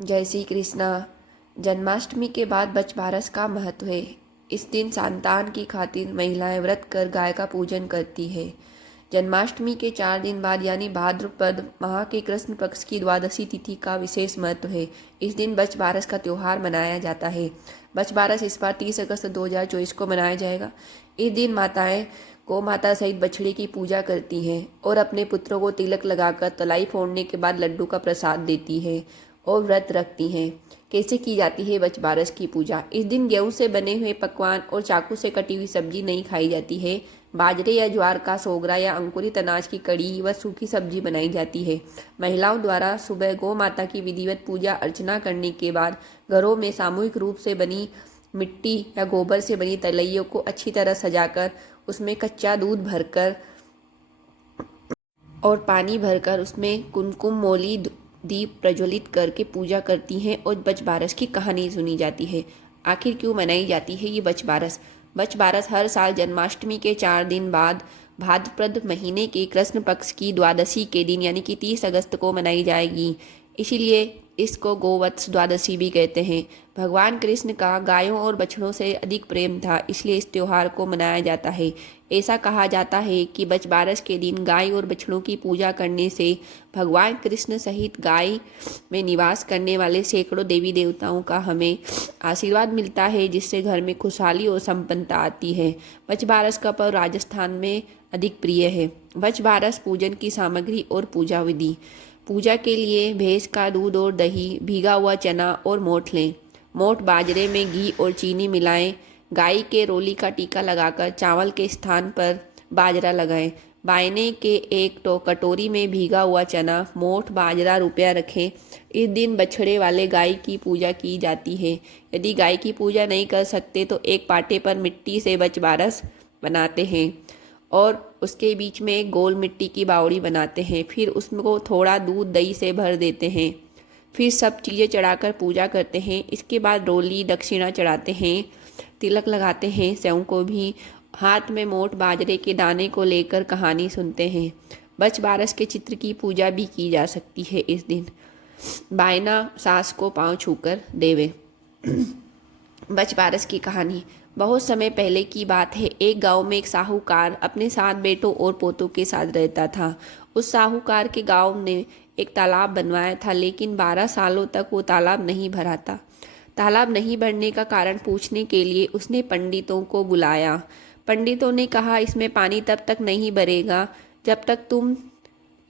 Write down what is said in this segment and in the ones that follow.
जय श्री कृष्णा। जन्माष्टमी के बाद बछबारस का महत्व है। इस दिन संतान की खातिर महिलाएं व्रत कर गाय का पूजन करती है। जन्माष्टमी के 4 दिन बाद यानी भाद्रपद माह के कृष्ण पक्ष की द्वादशी तिथि का विशेष महत्व है। इस दिन बछबारस का त्योहार मनाया जाता है। बछबारस इस बार 30 अगस्त 2024 को मनाया जाएगा। इस दिन माताएं गौ माता सहित बछड़े की पूजा करती हैं और अपने पुत्रों को तिलक लगाकर तलाई फोड़ने के बाद लड्डू का प्रसाद देती है और व्रत रखती हैं। कैसे की जाती है बछबारस की पूजा? इस दिन गेहूं से बने हुए पकवान और चाकू से कटी हुई सब्जी नहीं खाई जाती है। बाजरे या ज्वार का सोगरा या अंकुरित अनाज की कड़ी व सूखी सब्जी बनाई जाती है। महिलाओं द्वारा सुबह गौ माता की विधिवत पूजा अर्चना करने के बाद घरों में सामूहिक रूप से बनी मिट्टी या गोबर से बनी तलैयों को अच्छी तरह सजाकर उसमें कच्चा दूध भरकर और पानी भरकर उसमें कुमकुम मोली दीप प्रज्वलित करके पूजा करती हैं और बछबारस की कहानी सुनी जाती है। आखिर क्यों मनाई जाती है ये बछबारस? बछबारस हर साल जन्माष्टमी के 4 दिन बाद भाद्रपद महीने के कृष्ण पक्ष की द्वादशी के दिन यानी कि 30 अगस्त को मनाई जाएगी। इसीलिए इसको गोवत्स द्वादशी भी कहते हैं। भगवान कृष्ण का गायों और बछड़ों से अधिक प्रेम था, इसलिए इस त्योहार को मनाया जाता है। ऐसा कहा जाता है कि बछबारस के दिन गाय और बछड़ों की पूजा करने से भगवान कृष्ण सहित गाय में निवास करने वाले सैकड़ों देवी देवताओं का हमें आशीर्वाद मिलता है, जिससे घर में खुशहाली और संपन्नता आती है। बछबारस का पर्व राजस्थान में अधिक प्रिय है। बछबारस पूजन की सामग्री और पूजा विधि। पूजा के लिए भैंस का दूध और दही, भीगा हुआ चना और मोठ लें। मोठ बाजरे में घी और चीनी मिलाएं। गाय के रोली का टीका लगाकर चावल के स्थान पर बाजरा लगाएं। बायने के एक कटोरी में भीगा हुआ चना, मोठ, बाजरा रुपया रखें। इस दिन बछड़े वाले गाय की पूजा की जाती है। यदि गाय की पूजा नहीं कर सकते तो एक पाटे पर मिट्टी से बछबारस बनाते हैं और उसके बीच में एक गोल मिट्टी की बावड़ी बनाते हैं। फिर उसको थोड़ा दूध दही से भर देते हैं। फिर सब चीज़ें चढ़ाकर पूजा करते हैं। इसके बाद रोली दक्षिणा चढ़ाते हैं, तिलक लगाते हैं। सेव को भी हाथ में मोठ बाजरे के दाने को लेकर कहानी सुनते हैं। बछबारस के चित्र की पूजा भी की जा सकती है इस दिन। बायना सास को पांव छूकर देवे। बछबारस की कहानी। बहुत समय पहले की बात है। एक गांव में एक साहूकार अपने 7 बेटों और पोतों के साथ रहता था। उस साहूकार के गांव ने एक तालाब बनवाया था, लेकिन 12 सालों तक वो तालाब नहीं भरा था। तालाब नहीं भरने का कारण पूछने के लिए उसने पंडितों को बुलाया। पंडितों ने कहा, इसमें पानी तब तक नहीं भरेगा जब तक तुम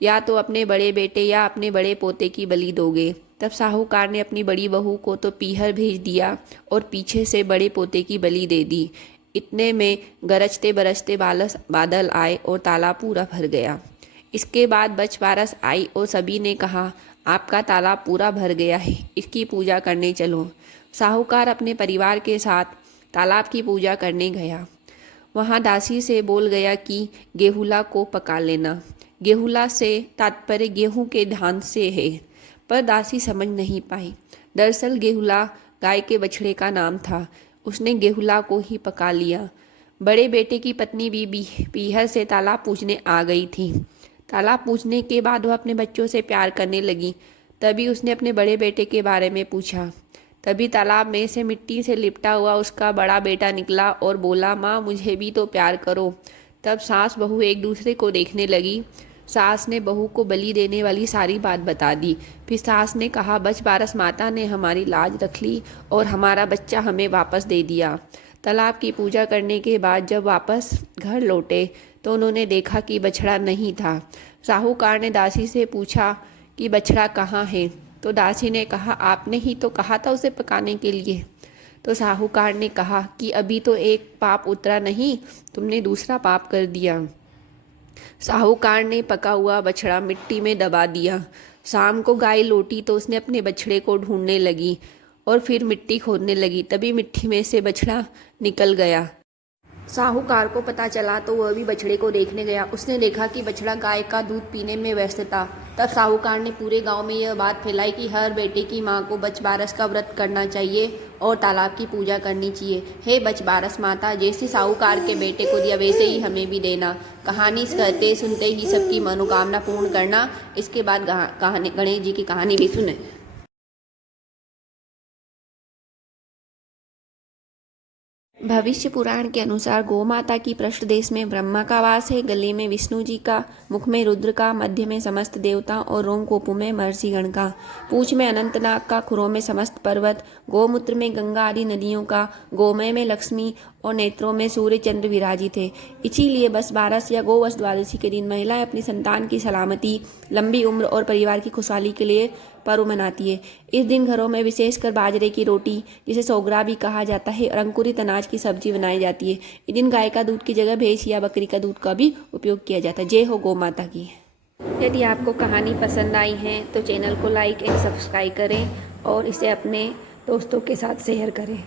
या तो अपने बड़े बेटे या अपने बड़े पोते की बलि दोगे। तब साहूकार ने अपनी बड़ी बहू को तो पीहर भेज दिया और पीछे से बड़े पोते की बलि दे दी। इतने में गरजते बरसते बादल आए और तालाब पूरा भर गया। इसके बाद बछबारस आई और सभी ने कहा, आपका तालाब पूरा भर गया है, इसकी पूजा करने चलो। साहूकार अपने परिवार के साथ तालाब की पूजा करने गया। वहाँ दासी से बोल गया कि गेहुला को पका लेना। गेहुला से तात्पर्य गेहूं के धान से है, पर दासी समझ नहीं पाई। दरअसल गेहुला गाय के बछड़े का नाम था। उसने गेहुला को ही पका लिया। बड़े बेटे की पत्नी भी पीहर से तालाब पूजने आ गई थी। तालाब पूजने के बाद वह अपने बच्चों से प्यार करने लगी। तभी उसने अपने बड़े बेटे के बारे में पूछा। तभी तालाब में से मिट्टी से लिपटा हुआ उसका बड़ा बेटा निकला और बोला, माँ मुझे भी तो प्यार करो। तब सास बहू एक दूसरे को देखने लगी। सास ने बहू को बलि देने वाली सारी बात बता दी। फिर सास ने कहा, बछबारस माता ने हमारी लाज रख ली और हमारा बच्चा हमें वापस दे दिया। तालाब की पूजा करने के बाद जब वापस घर लौटे तो उन्होंने देखा कि बछड़ा नहीं था। साहूकार ने दासी से पूछा कि बछड़ा कहाँ है? तो दासी ने कहा, आपने ही तो कहा था उसे पकाने के लिए। तो साहूकार ने कहा कि अभी तो एक पाप उतरा नहीं, तुमने दूसरा पाप कर दिया। साहूकार ने पका हुआ बछड़ा मिट्टी में दबा दिया। शाम को गाय लौटी तो उसने अपने बछड़े को ढूंढने लगी और फिर मिट्टी खोदने लगी। तभी मिट्टी में से बछड़ा निकल गया। साहूकार को पता चला तो वह भी बछड़े को देखने गया। उसने देखा कि बछड़ा गाय का दूध पीने में व्यस्त था। तब साहूकार ने पूरे गांव में यह बात फैलाई कि हर बेटे की मां को बछबारस का व्रत करना चाहिए और तालाब की पूजा करनी चाहिए। हे बछबारस माता, जैसे साहूकार के बेटे को दिया वैसे ही हमें भी देना। कहानी कहते सुनते ही सबकी मनोकामना पूर्ण करना। इसके बाद कहानी गणेश जी की कहानी भी सुने। भविष्य पुराण के अनुसार गौ माता की पृष्ठ देश में ब्रह्मा का वास है, गले में विष्णु जी का, मुख में रुद्र का, मध्य में समस्त देवता और रोमकूप में महर्षिगण का, पूंछ में अनंतनाग का, खुरों में समस्त पर्वत, गोमूत्र में गंगा आदि नदियों का, गोमय में लक्ष्मी और नेत्रों में सूर्य चंद्र विराजित है। इसीलिए बस बारस या गोवश द्वादशी के दिन महिलाएं अपनी संतान की सलामती, लंबी उम्र और परिवार की खुशहाली के लिए पर्व मनाती है। इस दिन घरों में विशेषकर बाजरे की रोटी, जिसे सोगरा भी कहा जाता है, और अंकुरित अनाज की सब्जी बनाई जाती है। इस दिन गाय का दूध की जगह भैंस या बकरी का दूध का भी उपयोग किया जाता है। जय हो गौ माता की। यदि आपको कहानी पसंद आई है तो चैनल को लाइक एंड सब्सक्राइब करें और इसे अपने दोस्तों के साथ शेयर करें।